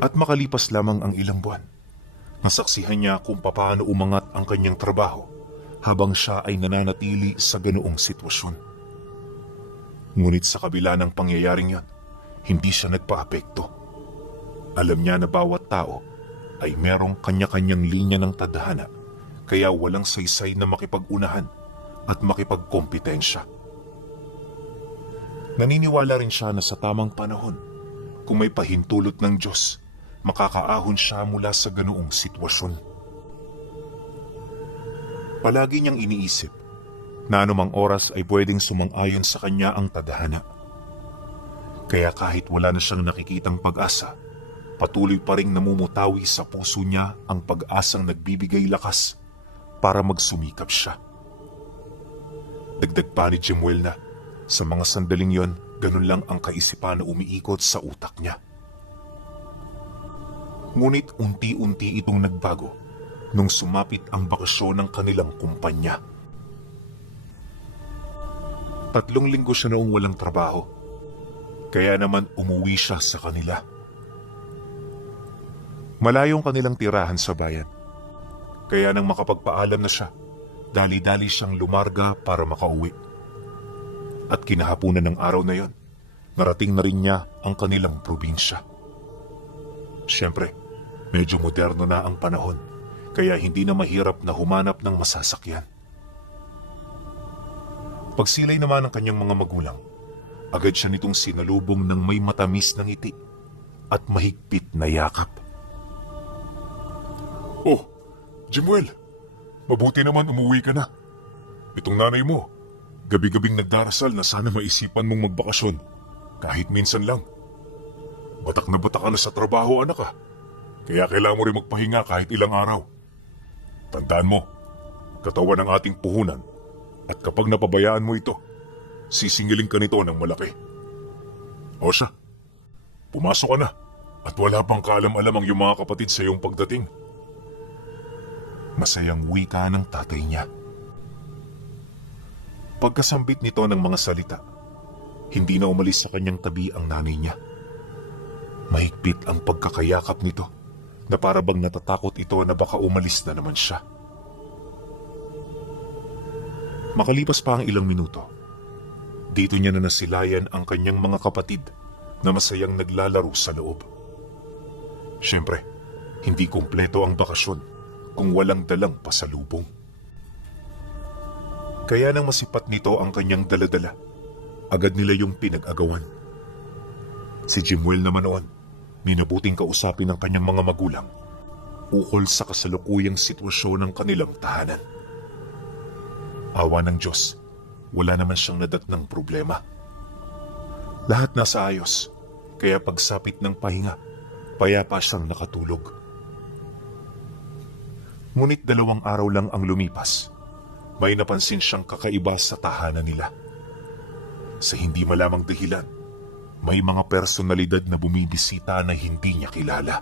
At makalipas lamang ang ilang buwan, nasaksihan niya kung papaano umangat ang kanyang trabaho habang siya ay nananatili sa ganoong sitwasyon. Ngunit sa kabila ng pangyayaring yon, hindi siya nagpaapekto. Alam niya na bawat tao ay merong kanya-kanyang linya ng tadhana, kaya walang saysay na makipag-unahan at makipagkompetensya. Naniniwala rin siya na sa tamang panahon, kung may pahintulot ng Diyos, makakaahon siya mula sa ganoong sitwasyon. Palagi niyang iniisip na anumang oras ay pwedeng sumang-ayon sa kanya ang tadhana. Kaya kahit wala na siyang nakikitang pag-asa, patuloy pa ring namumutawi sa puso niya ang pag-asang nagbibigay lakas para magsumikap siya. Dagdag pa ni Jemuel na sa mga sandaling yon, ganun lang ang kaisipan na umiikot sa utak niya. Ngunit unti-unti itong nagbago nung sumapit ang bakasyon ng kanilang kumpanya. 3 linggo siya noong walang trabaho, kaya naman umuwi siya sa kanila. Malayong kanilang tirahan sa bayan, kaya nang makapagpaalam na siya, dali-dali siyang lumarga para makauwi. At kinahapunan ng araw na yon, narating na rin niya ang kanilang probinsya. Siyempre, medyo moderno na ang panahon, kaya hindi na mahirap na humanap ng masasakyan. Pagsilay naman ng kanyang mga magulang, agad siya nitong sinalubong ng may matamis na ngiti at mahigpit na yakap. "Oh, Jemuel, mabuti naman umuwi ka na. Itong nanay mo, gabi-gabing nagdarasal na sana maisipan mong magbakasyon, kahit minsan lang. Batak ka na sa trabaho, anak ah. Kaya kailangan mo rin magpahinga kahit ilang araw. Tandaan mo, katawan ng ating puhunan, at kapag napabayaan mo ito, sisingiling ka nito ng malaki. O siya, pumasok ka na, at wala pang kaalam-alam ang iyong mga kapatid sa iyong pagdating." Masayang wika ng tatay niya. Pagkasambit nito ng mga salita, hindi na umalis sa kanyang tabi ang nanay niya. Mahigpit ang pagkakayakap nito na para bang natatakot ito na baka umalis na naman siya. Makalipas pa ang ilang minuto, dito niya na nasilayan ang kanyang mga kapatid na masayang naglalaro sa loob. Siyempre, hindi kumpleto ang bakasyon kung walang dalang pasalubong. Kaya nang masipat nito ang kanyang daladala, agad nila yung pinag-agawan. Si Jemuel naman noon, minabuting kausapin ng kanyang mga magulang ukol sa kasalukuyang sitwasyon ng kanilang tahanan. Awa ng Diyos, wala naman siyang nadatnang problema. Lahat nasa ayos, kaya pagsapit ng pahinga, payapa siyang nakatulog. Ngunit 2 araw lang ang lumipas, may napansin siyang kakaiba sa tahanan nila. Sa hindi malamang dahilan, may mga personalidad na bumibisita na hindi niya kilala.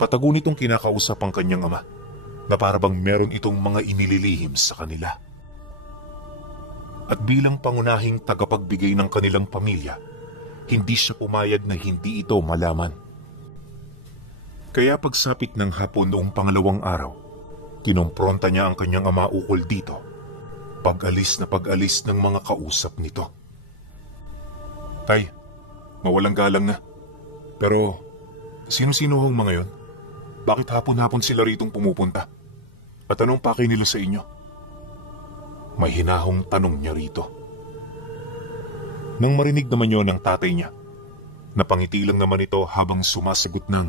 Patago nitong kinakausap ang kanyang ama na para bang meron itong mga inililihim sa kanila. At bilang pangunahing tagapagbigay ng kanilang pamilya, hindi siya pumayag na hindi ito malaman. Kaya pagsapit ng hapon noong 2 araw, kinompronta niya ang kanyang ama ukol dito, pag-alis na pag-alis ng mga kausap nito. "Tay, mawalang galang na. Pero sino-sino hong mga yon? Bakit hapon-hapon sila ritong pumupunta? At anong pakay nila sa inyo?" May hinahong tanong niya rito. Nang marinig naman yon ng tatay niya, napangiti lang naman ito habang sumasagot ng,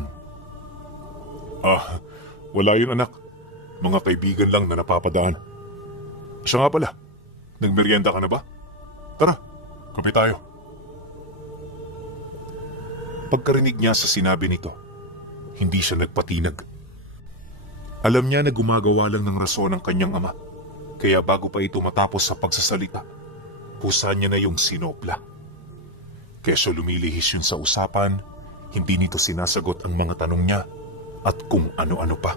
wala yun anak. Mga kaibigan lang na napapadaan. Siya nga pala, nagmeryenda ka na ba? Tara, kape tayo." Pagkarinig niya sa sinabi nito, hindi siya nagpatinag. Alam niya na gumagawa lang ng rason ang kanyang ama, kaya bago pa ito matapos sa pagsasalita, husa niya na yung sinopla. Kesyo lumilihis yun sa usapan, hindi nito sinasagot ang mga tanong niya at kung ano-ano pa.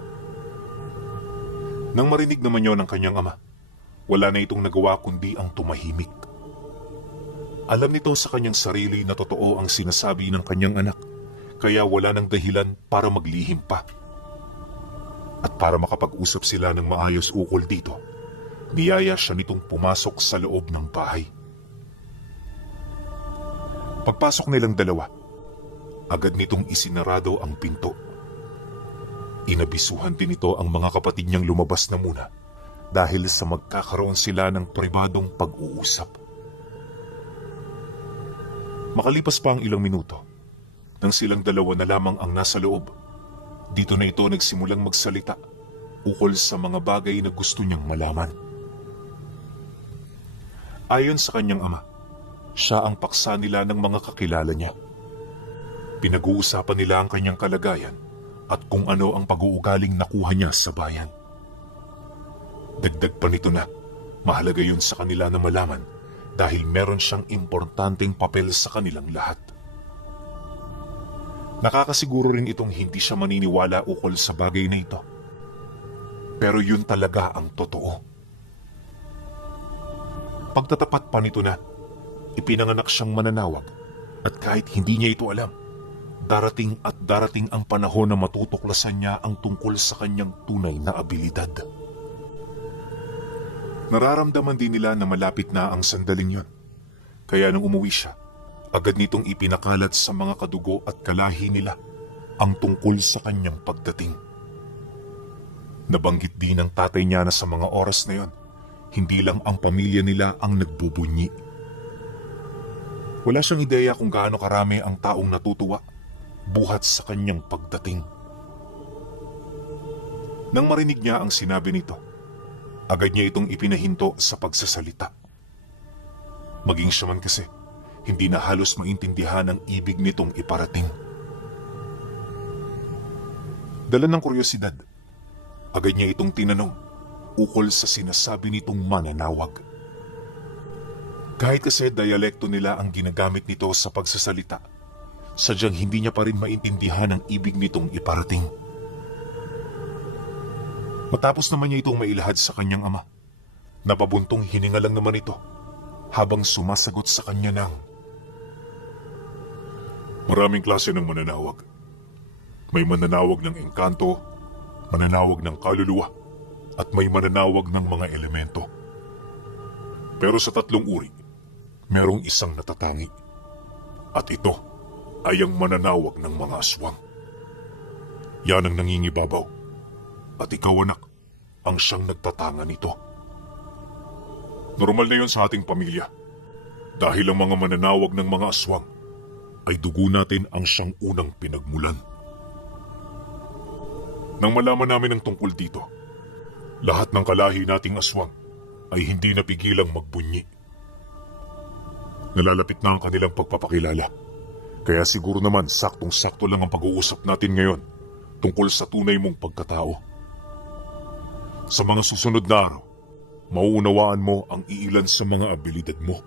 Nang marinig naman yon ng kanyang ama, wala na itong nagawa kundi ang tumahimik. Alam nito sa kanyang sarili na totoo ang sinasabi ng kanyang anak, kaya wala nang dahilan para maglihim pa. At para makapag-usap sila ng maayos ukol dito, niyaya siya nitong pumasok sa loob ng bahay. Pagpasok nilang dalawa, agad nitong isinarado ang pinto. Inabisuhan din ito ang mga kapatid niyang lumabas na muna dahil sa magkakaroon sila ng pribadong pag-uusap. Makalipas pa ang ilang minuto, nang silang dalawa na lamang ang nasa loob, dito na ito nagsimulang magsalita ukol sa mga bagay na gusto niyang malaman. Ayon sa kanyang ama, siya ang paksa nila ng mga kakilala niya. Pinag-uusapan nila ang kanyang kalagayan at kung ano ang pag-uugaling nakuha niya sa bayan. Dagdag pa nito na mahalaga yun sa kanila na malaman dahil meron siyang importanteng papel sa kanilang lahat. Nakakasiguro rin itong hindi siya maniniwala ukol sa bagay na ito. Pero yun talaga ang totoo. Pagtatapat pa nito na, ipinanganak siyang mananawag at kahit hindi niya ito alam, darating at darating ang panahon na matutuklasan niya ang tungkol sa kanyang tunay na abilidad. Nararamdaman din nila na malapit na ang sandaling yon. Kaya nung umuwi siya, agad nitong ipinakalat sa mga kadugo at kalahi nila ang tungkol sa kanyang pagdating. Nabanggit din ng tatay niya na sa mga oras na yon, hindi lang ang pamilya nila ang nagbubunyi. Wala siyang ideya kung gaano karami ang taong natutuwa buhat sa kanyang pagdating. Nang marinig niya ang sinabi nito, agad niya itong ipinahinto sa pagsasalita. Maging siya man kasi, hindi na halos maintindihan ang ibig nitong iparating. Dala ng kuryosidad, agad niya itong tinanong ukol sa sinasabi nitong mananawag. Kahit kasi dialekto nila ang ginagamit nito sa pagsasalita, sadyang hindi niya pa rin maintindihan ang ibig nitong iparating. Matapos naman niya itong mailahad sa kanyang ama, napabuntong hininga lang naman ito habang sumasagot sa kanya ng, maraming klase ng mananawag. May mananawag ng engkanto, mananawag ng kaluluwa, at may mananawag ng mga elemento. Pero sa tatlong uri, merong isang natatangi. At ito ay ang mananawag ng mga aswang. Yan ang nangingibabaw. At ikaw, anak, ang siyang nagtatanga nito. Normal na yun sa ating pamilya. Dahil ang mga mananawag ng mga aswang ay dugo natin ang siyang unang pinagmulan. Nang malaman namin ang tungkol dito, lahat ng kalahi nating aswang ay hindi napigilang magbunyi. Nalalapit na ang kanilang pagpapakilala. Kaya siguro naman saktong-sakto lang ang pag-uusap natin ngayon tungkol sa tunay mong pagkatao. Sa mga susunod na araw, mauunawaan mo ang iilan sa mga abilidad mo.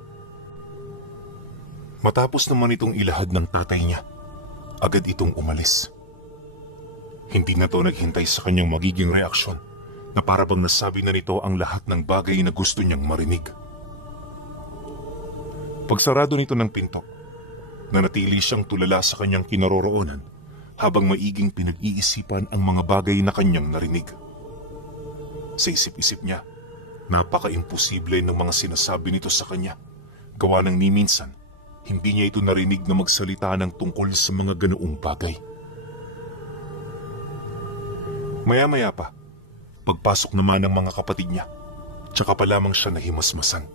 Matapos naman itong ilahad ng tatay niya, agad itong umalis. Hindi na to naghintay sa kanyang magiging reaksyon na para bang nasabi na nito ang lahat ng bagay na gusto niyang marinig. Pagsarado nito ng pinto, nanatili siyang tulala sa kanyang kinaroroonan habang maiging pinag-iisipan ang mga bagay na kanyang narinig. Sa isip-isip niya, napaka-imposible ng mga sinasabi nito sa kanya. Gawa ng ni minsan, hindi niya ito narinig na magsalita ng tungkol sa mga ganoong bagay. Maya-maya pa, pagpasok naman ng mga kapatid niya, tsaka pa lamang siya nahimasmasan.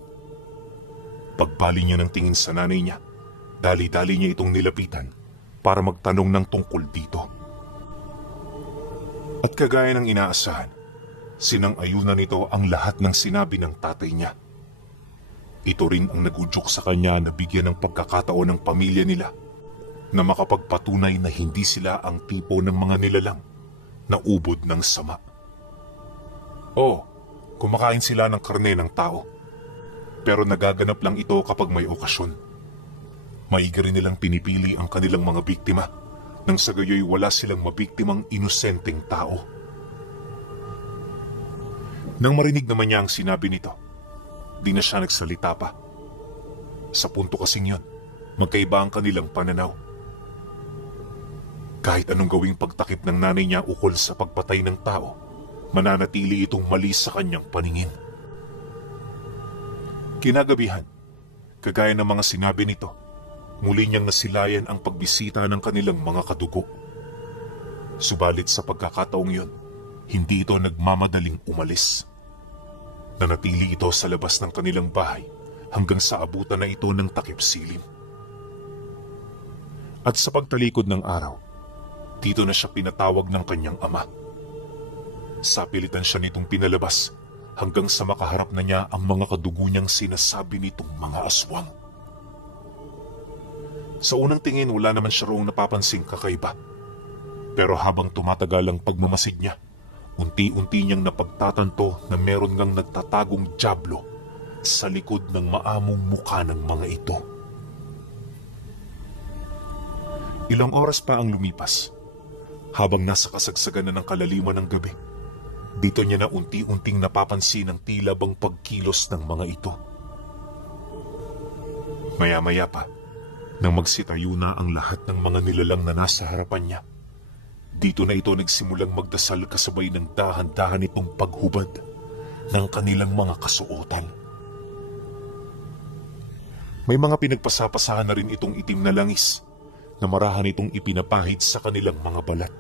Pagbali niya ng tingin sa nanay niya, dali-dali niya itong nilapitan para magtanong ng tungkol dito. At kagaya ng inaasahan, sinang-ayunan nito ang lahat ng sinabi ng tatay niya. Ito rin ang nagudyok sa kanya na bigyan ng pagkakataon ng pamilya nila na makapagpatunay na hindi sila ang tipo ng mga nilalang na ubod ng sama. Oo, kumakain sila ng karne ng tao, pero nagaganap lang ito kapag may okasyon. Maigi rin nilang pinipili ang kanilang mga biktima nang sa gayoy wala silang mabiktimang inosenteng tao. Nang marinig naman niya ang sinabi nito, di na siya nagsalita pa. Sa punto kasing yun, magkaiba ang kanilang pananaw. Kahit anong gawing pagtakip ng nanay niya ukol sa pagpatay ng tao, mananatili itong mali sa kanyang paningin. Kinagabihan, kagaya ng mga sinabi nito, muli niyang nasilayan ang pagbisita ng kanilang mga kadugo. Subalit sa pagkakataong yun, hindi ito nagmamadaling umalis. Nanatili ito sa labas ng kanilang bahay hanggang sa abutan na ito ng takip silim. At sa pagtalikod ng araw, dito na siya pinatawag ng kanyang ama. Sapilitan siya nitong pinalabas hanggang sa makaharap na niya ang mga kadugo niyang sinasabi nitong mga aswang. Sa unang tingin wala naman siya roong napapansing kakaiba. Pero habang tumatagal ang pagmamasid niya, unti-unti niyang napagtatanto na meron ngang nagtatagong dyablo sa likod ng maamong mukha ng mga ito. Ilang oras pa ang lumipas, habang nasa kasagsagan na ng kalaliman ng gabi. Dito niya na unti-unting napapansin ang tila bang pagkilos ng mga ito. Maya-maya pa, nang magsitayo na ang lahat ng mga nilalang na nasa harapan niya, dito na ito nagsimulang magdasal kasabay ng dahan-dahan itong paghubad ng kanilang mga kasuotan. May mga pinagpasapasahan na rin itong itim na langis na marahan itong ipinapahid sa kanilang mga balat.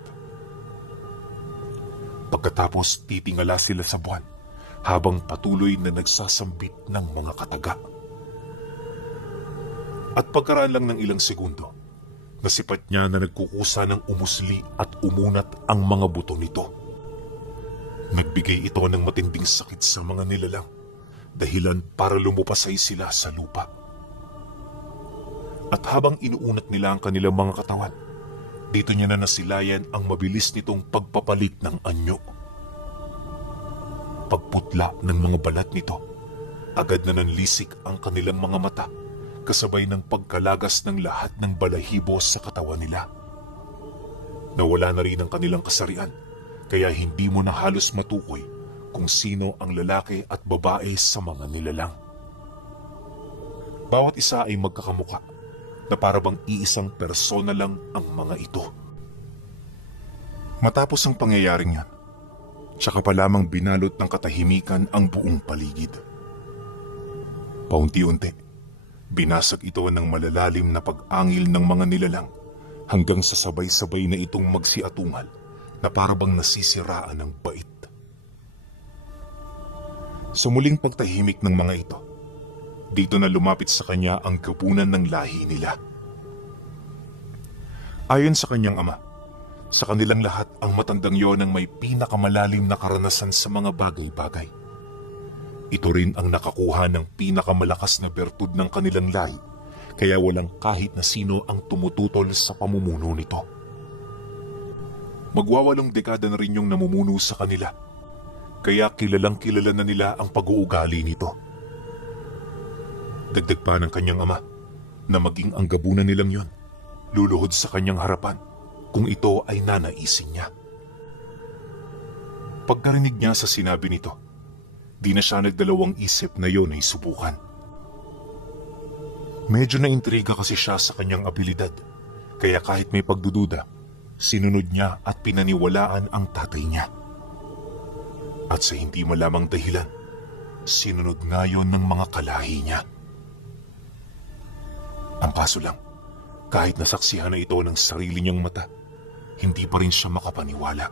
Pagkatapos titingala sila sa buwan habang patuloy na nagsasambit ng mga kataga. At pagkaraan lang ng ilang segundo, nasipat niya na nagkukusa ng umusli at umunat ang mga buto nito. Nagbigay ito ng matinding sakit sa mga nilalang, dahilan para lumupasay sila sa lupa. At habang inuunat nila ang kanilang mga katawan, dito niya na nasilayan ang mabilis nitong pagpapalit ng anyo. Pagputla ng mga balat nito, agad na nanlisik ang kanilang mga mata, kasabay ng pagkalagas ng lahat ng balahibo sa katawan nila. Nawala na rin ang kanilang kasarian, kaya hindi mo na halos matukoy kung sino ang lalaki at babae sa mga nilalang. Bawat isa ay magkakamuka, na parabang iisang persona lang ang mga ito. Matapos ang pangyayaring yan, tsaka pa lamang binalot ng katahimikan ang buong paligid. Paunti-unti, binasag ito ng malalalim na pag-angil ng mga nilalang hanggang sa sabay-sabay na itong magsiatungal na parabang nasisiraan ng bait. Sa muling pagtahimik ng mga ito, dito na lumapit sa kanya ang gabunan ng lahi nila. Ayon sa kanyang ama, sa kanilang lahat ang matandang yon ang may pinakamalalim na karanasan sa mga bagay-bagay. Ito rin ang nakakuha ng pinakamalakas na bertud ng kanilang lahi, kaya walang kahit na sino ang tumututol sa pamumuno nito. Magwawalong dekada na rin yung namumuno sa kanila, kaya kilalang kilala na nila ang pag-uugali nito. Dagdag pa ng kanyang ama na maging ang gabunan nilang yon, luluhod sa kanyang harapan kung ito ay nanaisin niya. Pagkarinig niya sa sinabi nito, di na siya nagdalawang isip na yon ay subukan. Medyo naintriga kasi siya sa kanyang abilidad, kaya kahit may pagdududa, sinunod niya at pinaniwalaan ang tatay niya. At sa hindi malamang dahilan, sinunod nga yon ng mga kalahi niya. Ang kaso lang, kahit nasaksihan na ito ng sarili niyang mata, hindi pa rin siya makapaniwala.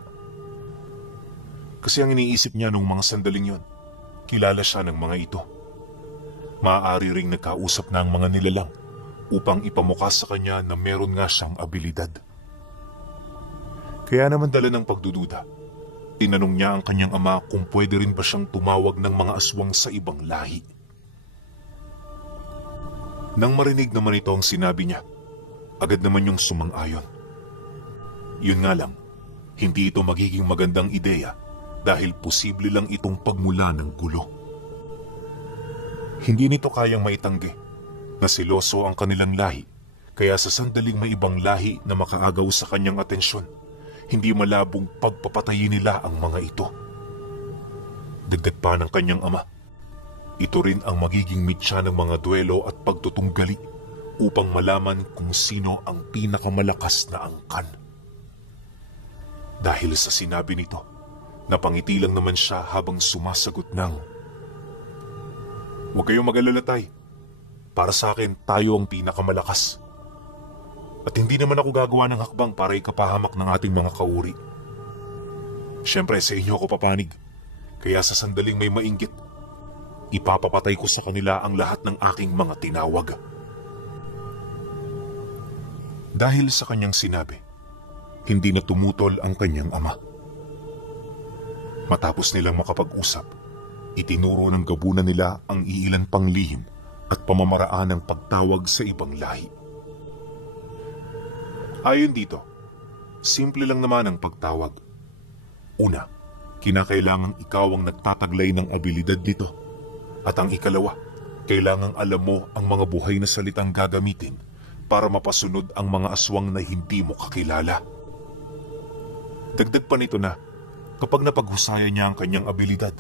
Kasi ang iniisip niya nung mga sandaling yon, kilala siya ng mga ito. Maaari ring nagkausap na ang mga nilalang upang ipamukha sa kanya na meron nga siyang abilidad. Kaya naman dala ng pagdududa, tinanong niya ang kanyang ama kung pwede rin ba siyang tumawag ng mga aswang sa ibang lahi. Nang marinig naman ito ang sinabi niya, agad naman yung sumang-ayon. Yun nga lang, hindi ito magiging magandang ideya dahil posible lang itong pagmula ng gulo. Hindi nito kayang maitanggi na seloso ang kanilang lahi, kaya sa sandaling may ibang lahi na makaagaw sa kanyang atensyon, hindi malabong pagpapatayin nila ang mga ito. Dagdag pa ng kanyang ama, ito rin ang magiging mitya ng mga duelo at pagtutunggali upang malaman kung sino ang pinakamalakas na angkan. Dahil sa sinabi nito, napangiti lang naman siya habang sumasagot ng, "Huwag kayong mag-alala, Tay. Para sa akin, tayo ang pinakamalakas. At hindi naman ako gagawa ng hakbang para ikapahamak ng ating mga kauri. Siyempre, sa inyo ako papanig. Kaya sa sandaling may mainggit, ipapapatay ko sa kanila ang lahat ng aking mga tinawag." Dahil sa kanyang sinabi, hindi na tumutol ang kanyang ama. Matapos nilang makapag-usap, itinuro ng gabunan nila ang iilan pang lihim at pamamaraan ng pagtawag sa ibang lahi. Ayon dito, simple lang naman ang pagtawag. Una, kinakailangang ikaw ang nagtataglay ng abilidad nito. At ang ikalawa, kailangang alam mo ang mga buhay na salitang gagamitin para mapasunod ang mga aswang na hindi mo kakilala. Dagdag pa nito na, kapag napaghusayan niya ang kanyang abilidad,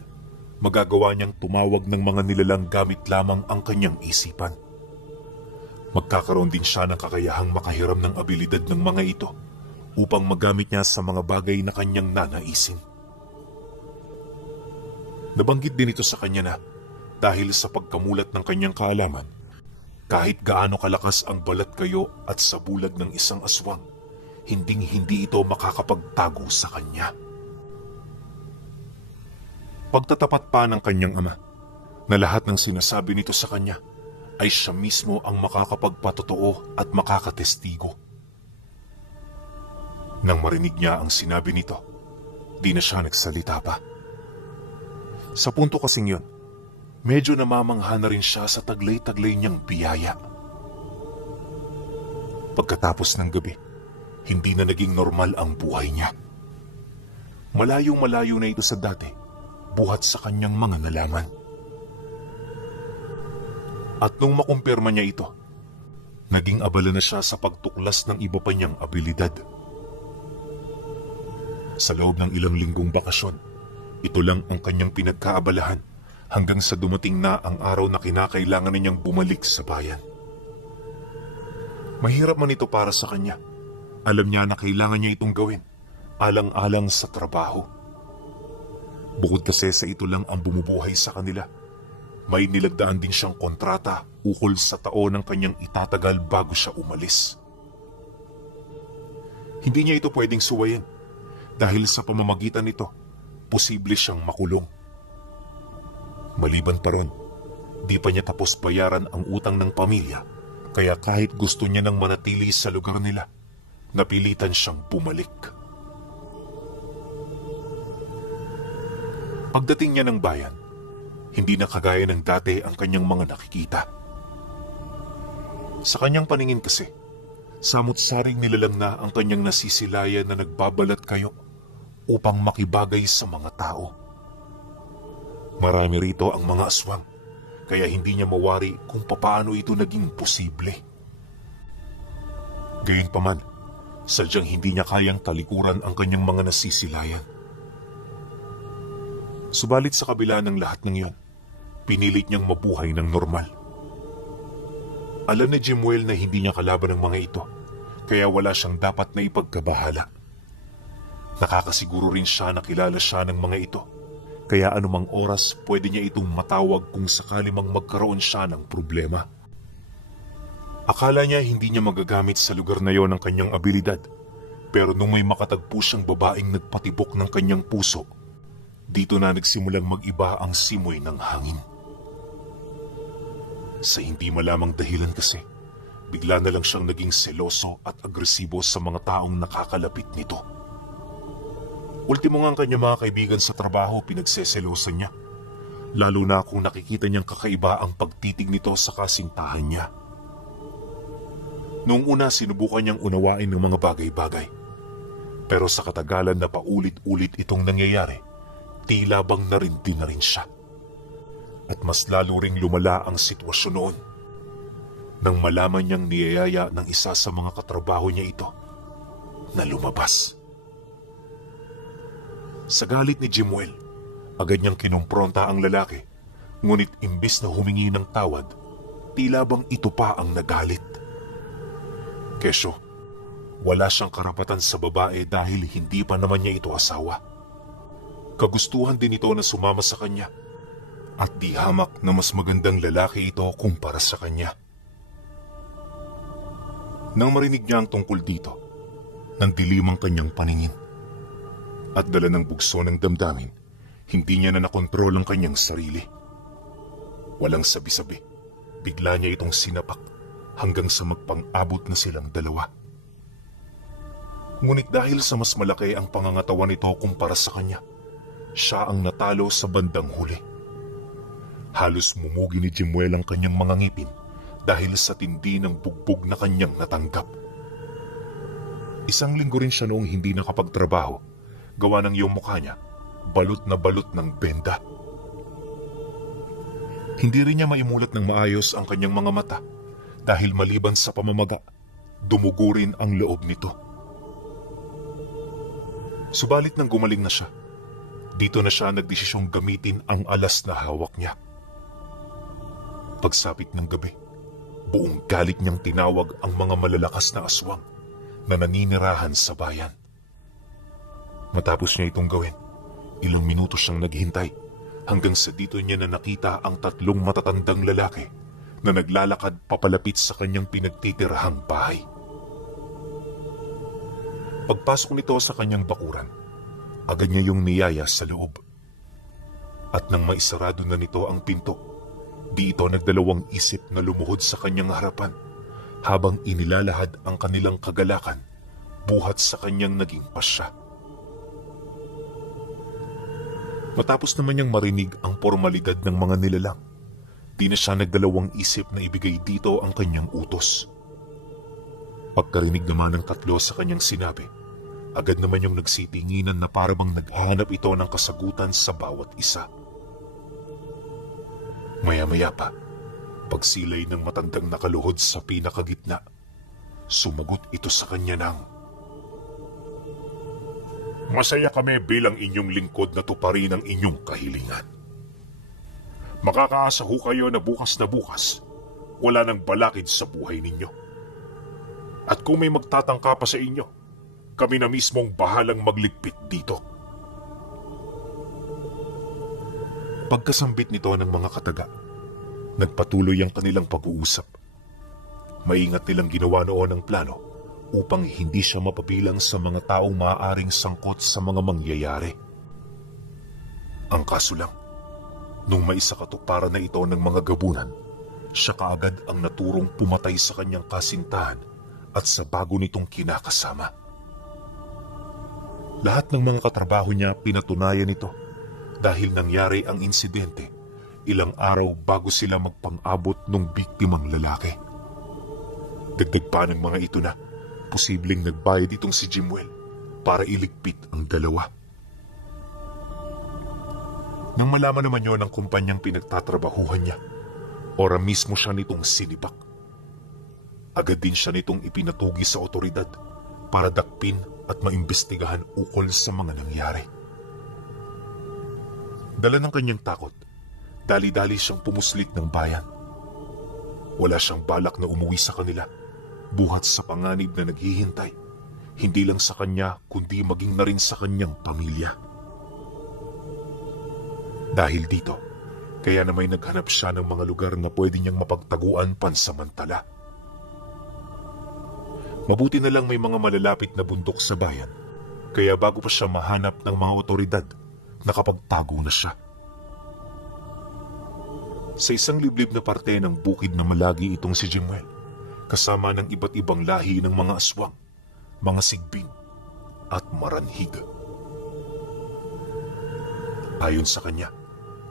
magagawa niyang tumawag ng mga nilalang gamit lamang ang kanyang isipan. Magkakaroon din siya ng kakayahang makahiram ng abilidad ng mga ito upang magamit niya sa mga bagay na kanyang nanaisin. Nabanggit din ito sa kanya na dahil sa pagkamulat ng kanyang kaalaman, kahit gaano kalakas ang balat kayo at sa bulag ng isang aswang, hinding-hindi ito makakapagtago sa kanya. Pagtatapat pa ng kanyang ama na lahat ng sinasabi nito sa kanya ay siya mismo ang makakapagpatotoo at makakatestigo. Nang marinig niya ang sinabi nito, di na siya nagsalita pa. Sa punto kasing yun, medyo namamangha na rin siya sa taglay-taglay niyang biyaya. Pagkatapos ng gabi, hindi na naging normal ang buhay niya. Malayong-malayo na ito sa dati, buhat sa kanyang mga nalaman. At nung makumpirma niya ito, naging abala na siya sa pagtuklas ng iba pa niyang abilidad. Sa loob ng ilang linggong bakasyon, ito lang ang kanyang pinagkaabalahan hanggang sa dumating na ang araw na kinakailangan niyang bumalik sa bayan. Mahirap man ito para sa kanya. Alam niya na kailangan niya itong gawin, alang-alang sa trabaho. Bukod kasi sa ito lang ang bumubuhay sa kanila, may nilagdaan din siyang kontrata ukol sa taon ng kanyang itatagal bago siya umalis. Hindi niya ito pwedeng suwayin dahil sa pamamagitan nito, posible siyang makulong. Maliban pa ron, di pa niya tapos bayaran ang utang ng pamilya, kaya kahit gusto niya nang manatili sa lugar nila, napilitan siyang bumalik. Pagdating niya ng bayan, hindi na kagaya ng dati ang kanyang mga nakikita. Sa kanyang paningin kasi, samot-saring nilalang na ang kanyang nasisilayan na nagbabalat kayo upang makibagay sa mga tao. Marami rito ang mga aswang, kaya hindi niya mawari kung papaano ito naging posible. Gayunpaman, sadyang hindi niya kayang talikuran ang kanyang mga nasisilayan. Subalit sa kabila ng lahat ng iyon, pinilit niyang mabuhay ng normal. Alam ni Jimuel na hindi niya kalaban ng mga ito, kaya wala siyang dapat na ipagkabahala. Nakakasiguro rin siya na kilala siya ng mga ito, kaya anumang oras pwede niya itong matawag kung sakali mang magkaroon siya ng problema. Akala niya hindi niya magagamit sa lugar na yon ang kanyang abilidad, pero nung may makatagpo siyang babaeng nagpatibok ng kanyang puso, dito na nagsimulang mag-iba ang simoy ng hangin. Sa hindi malamang dahilan kasi, bigla na lang siyang naging seloso at agresibo sa mga taong nakakalapit nito. Ultimo nga ang kanyang mga kaibigan sa trabaho pinagseselosan niya, lalo na kung nakikita niyang kakaiba ang pagtitig nito sa kasintahan niya. Noong una sinubukan niyang unawain ng mga bagay-bagay, pero sa katagalan na paulit-ulit itong nangyayari, tila bang narindi na rin siya. At mas lalo ring lumala ang sitwasyon noon nang malaman niyang niyayaya ng isa sa mga katrabaho niya ito na lumabas. Sa galit ni Jimuel, agad niyang kinumpronta ang lalaki, ngunit imbis na humingi ng tawad, tila bang ito pa ang nagalit. Kesyo, Wala siyang karapatan sa babae dahil hindi pa naman niya ito asawa. Kagustuhan din ito na sumama sa kanya at di hamak na mas magandang lalaki ito kumpara sa kanya. Nang marinig niya ang tungkol dito, nang dilim ang kanyang paningin at dala ng bugso ng damdamin, hindi niya na nakontrol ang kanyang sarili. Walang sabi-sabi, bigla niya itong sinapak hanggang sa magpang-abot na silang dalawa. Ngunit dahil sa mas malaki ang pangangatawan nito kumpara sa kanya, siya ang natalo sa bandang huli. Halos mumugi ni Jimuel ang kanyang mga ngipin dahil sa tindi ng bugbog na kanyang natanggap. Isang linggo rin siya noong hindi nakapagtrabaho, gawa ng iyong mukha niya, balot na balot ng benda. Hindi rin niya maimulat ng maayos ang kanyang mga mata dahil maliban sa pamamaga, dumugo rin ang loob nito. Subalit nang gumaling na siya, dito na siya nagdesisyong gamitin ang alas na hawak niya. Pagsapit ng gabi, buong galit niyang tinawag ang mga malalakas na aswang na naninirahan sa bayan. Matapos niya itong gawin, ilang minuto siyang naghintay hanggang sa dito niya na nakita ang 3 matatandang lalaki na naglalakad papalapit sa kanyang pinagtitirahang bahay. Pagpasok nito sa kanyang bakuran, agad niya yung niyaya sa loob. At nang maisarado na nito ang pinto, di ito nagdalawang isip na lumuhod sa kanyang harapan habang inilalahad ang kanilang kagalakan buhat sa kanyang naging pasya. Matapos naman niyang marinig ang formalidad ng mga nilalang, di na siya nagdalawang isip na ibigay dito ang kanyang utos. Pagkarinig naman ng 3 sa kanyang sinabi, agad naman yung nagsitinginan na parabang naghahanap ito ng kasagutan sa bawat isa. Maya-maya pa, pagsilay ng matandang nakaluhod sa pinakagitna, sumagot ito sa kanya ng, "Masaya kami bilang inyong lingkod na tuparin ang inyong kahilingan. Makakaasa ho kayo na bukas wala nang balakid sa buhay ninyo. At kung may magtatangka pa sa inyo, kami na mismong bahalang magligpit dito." Pagkasambit nito ng mga kataga, nagpatuloy ang kanilang pag-uusap. Maingat nilang ginawa noon ang plano upang hindi siya mapabilang sa mga taong maaaring sangkot sa mga mangyayari. Ang kaso lang, nung maisakatuparan na ito ng mga gabunan, siya kaagad ang naturong pumatay sa kanyang kasintahan at sa bago nitong kinakasama. Lahat ng mga katrabaho niya pinatunayan ito dahil nangyari ang insidente ilang araw bago sila magpang-abot ng biktimang lalaki. Dagdag pa ng mga ito na posibleng nagbayad itong si Jimuel para iligpit ang dalawa. Nang malaman naman yon ng kumpanyang pinagtatrabahuhan niya, ora mismo siya nitong sinibak. Agad din siya nitong ipinatugi sa otoridad para dakpin at maimbestigahan ukol sa mga nangyari. Dala ng kanyang takot, dali-dali siyang pumuslit ng bayan. Wala siyang balak na umuwi sa kanila, buhat sa panganib na naghihintay, hindi lang sa kanya kundi maging na rin sa kanyang pamilya. Dahil dito, kaya na may naghanap siya ng mga lugar na pwede niyang mapagtaguan pansamantala. Mabuti na lang may mga malalapit na bundok sa bayan, kaya bago pa siya mahanap ng mga otoridad, nakapagtago na siya. Sa isang liblib na parte ng bukid na malagi itong si Jimuel, kasama ng iba't ibang lahi ng mga aswang, mga sigbin at maranhig. Ayon sa kanya,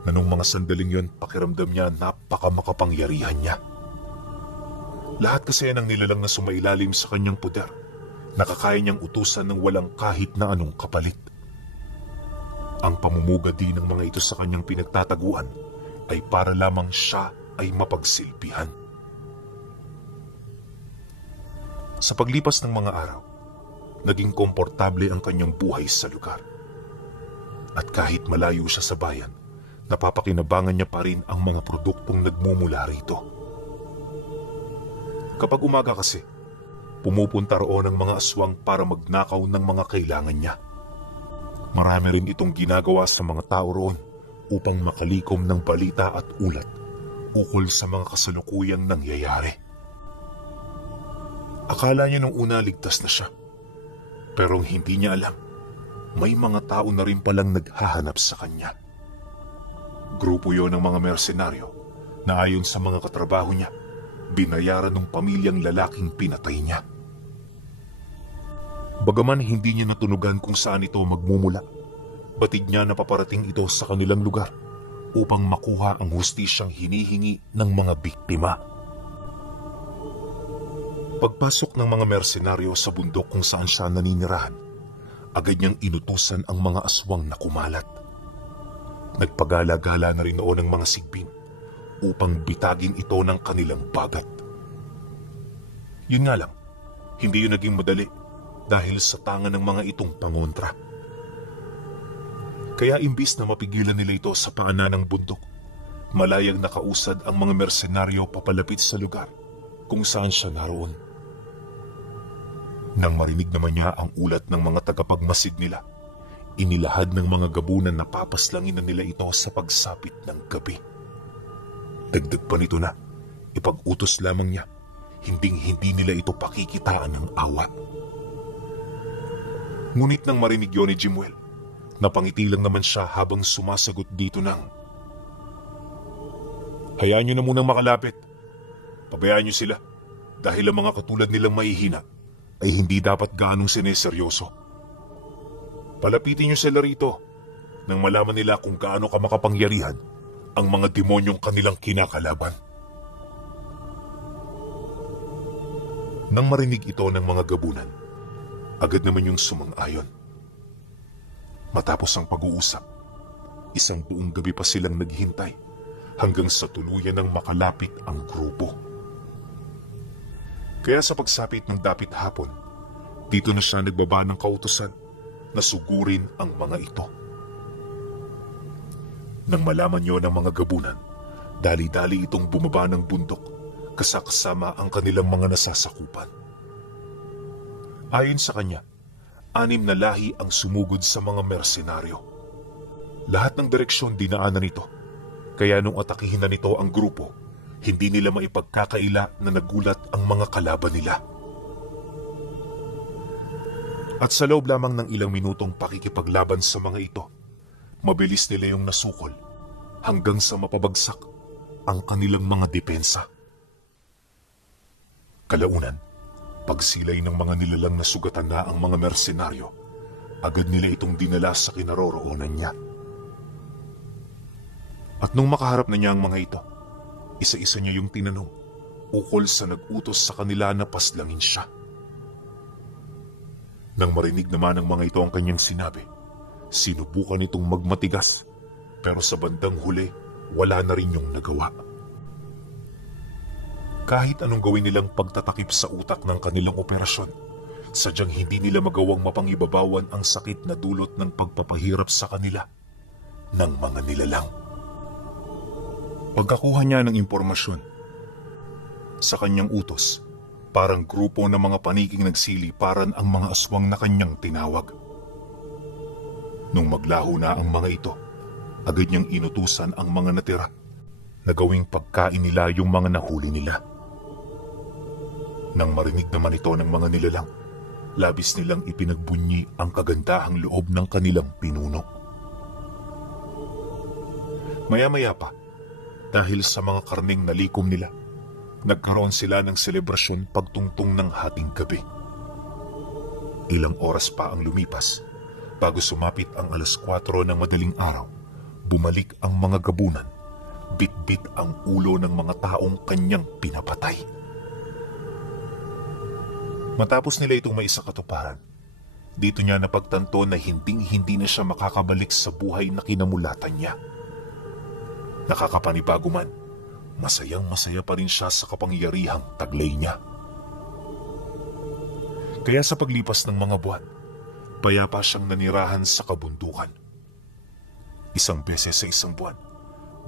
na nung mga sandaling yon pakiramdam niya napakamakapangyarihan niya. Lahat kasi ng nilalang na sumailalim sa kanyang puder, nakakaya niyang utusan ng walang kahit na anong kapalit. Ang pamumuga din ng mga ito sa kanyang pinagtataguan ay para lamang siya ay mapagsilbihan. Sa paglipas ng mga araw, naging komportable ang kanyang buhay sa lugar. At kahit malayo siya sa bayan, napapakinabangan niya pa rin ang mga produktong nagmumula rito. Kapag umaga kasi, Pumupunta roon ang mga aswang para magnakaw ng mga kailangan niya. Marami rin itong ginagawa sa mga tao roon upang makalikom ng balita at ulat ukol sa mga kasalukuyang nangyayari. Akala niya nung una ligtas na siya. Pero hindi niya alam, may mga tao na rin palang naghahanap sa kanya. Grupo yon ng mga mersenaryo na ayon sa mga katrabaho niya, binayaran ng pamilyang lalaking pinatay niya. Bagaman hindi niya natunugan kung saan ito magmumula, batid niya na paparating ito sa kanilang lugar upang makuha ang hustisyang hinihingi ng mga biktima. Pagpasok ng mga mersenaryo sa bundok kung saan siya naninirahan, agad niyang inutusan ang mga aswang na kumalat. Nagpagala-gala na rin noon ang mga sigbin upang bitagin ito ng kanilang bagat. Yun nga lang, hindi yun naging madali dahil sa tangan ng mga itong pangontra. Kaya imbis na mapigilan nila ito sa paanan ng bundok, malayang nakausad ang mga mersenaryo papalapit sa lugar kung saan siya naroon. Nang marinig naman niya ang ulat ng mga tagapagmasid nila, inilahad ng mga gabunan na papaslangin na nila ito sa pagsapit ng gabi. Dagdag pa nito na, ipag-utos lamang niya, hinding-hindi nila ito pakikitaan ng awa. Ngunit nang marinig yun ni Jimuel, napangiti lang naman siya habang sumasagot dito ng, "Hayaan niyo na munang makalapit. Pabayaan niyo sila dahil ang mga katulad nilang mahihina ay hindi dapat gaanong sineseryoso. Palapitin niyo sila rito nang malaman nila kung gaano ka makapangyarihan ang mga demonyong kanilang kinakalaban." Nang marinig ito ng mga gabunan, agad naman yung sumang-ayon. Matapos ang pag-uusap, isang buong gabi pa silang naghintay hanggang sa tuluyan ng makalapit ang grupo. Kaya sa pagsapit ng dapit hapon, dito na siya nagbaba ng kautusan na sugurin ang mga ito. Nang malaman niyo ng mga gabunan, dali-dali itong bumaba ng bundok kasama ang kanilang mga nasasakupan. Ayon sa kanya, 6 na lahi ang sumugod sa mga mersenaryo. Lahat ng direksyon dinaanan nito, kaya nung atakihin na nito ang grupo, hindi nila maipagkakaila na nagulat ang mga kalaban nila. At sa loob lamang ng ilang minutong pakikipaglaban sa mga ito, mabilis nila yung nasukol hanggang sa mapabagsak ang kanilang mga depensa. Kalaunan, pagsilay ng mga nilalang na sugatan na ang mga mersenaryo, agad nila itong dinala sa kinaroroonan niya. At nung makaharap na niya ang mga ito, isa-isa niya yung tinanong ukol sa nag-utos sa kanila na paslangin siya. Nang marinig naman ng mga ito ang kanyang sinabi, sinubukan itong magmatigas, pero sa bandang huli, wala na rin yung nagawa. Kahit anong gawin nilang pagtatakip sa utak ng kanilang operasyon, sadyang hindi nila magawang mapangibabawan ang sakit na dulot ng pagpapahirap sa kanila ng mga nilalang. Pagkakuha niya ng impormasyon, sa kanyang utos, parang grupo ng mga paniking nagsiliparan ang mga aswang na kanyang tinawag. Nung maglaho na ang mga ito, agad niyang inutusan ang mga natira na gawing pagkain nila yung mga nahuli nila. Nang marinig naman ito ng mga nilalang, labis nilang ipinagbunyi ang kagandahang loob ng kanilang pinuno. Maya-maya pa, dahil sa mga karneng nalikom nila, nagkaroon sila ng selebrasyon pagtungtong ng hating gabi. Ilang oras pa ang lumipas, bago sumapit ang 4:00 ng madaling araw, bumalik ang mga gabunan, bit-bit ang ulo ng mga taong kanyang pinapatay. Matapos nila itong maisakatuparan, dito niya napagtanto na hinding-hindi na siya makakabalik sa buhay na kinamulatan niya. Nakakapanibago man, masayang-masaya pa rin siya sa kapangyarihang taglay niya. Kaya sa paglipas ng mga buwan, payapa siyang nanirahan sa kabundukan. Isang beses sa isang buwan,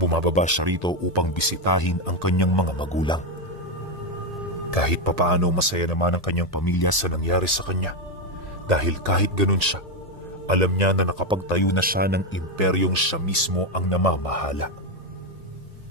bumababa siya rito upang bisitahin ang kanyang mga magulang. Kahit papaano masaya naman ang kanyang pamilya sa nangyari sa kanya. Dahil kahit ganun siya, alam niya na nakapagtayo na siya ng imperyong siya mismo ang namamahala.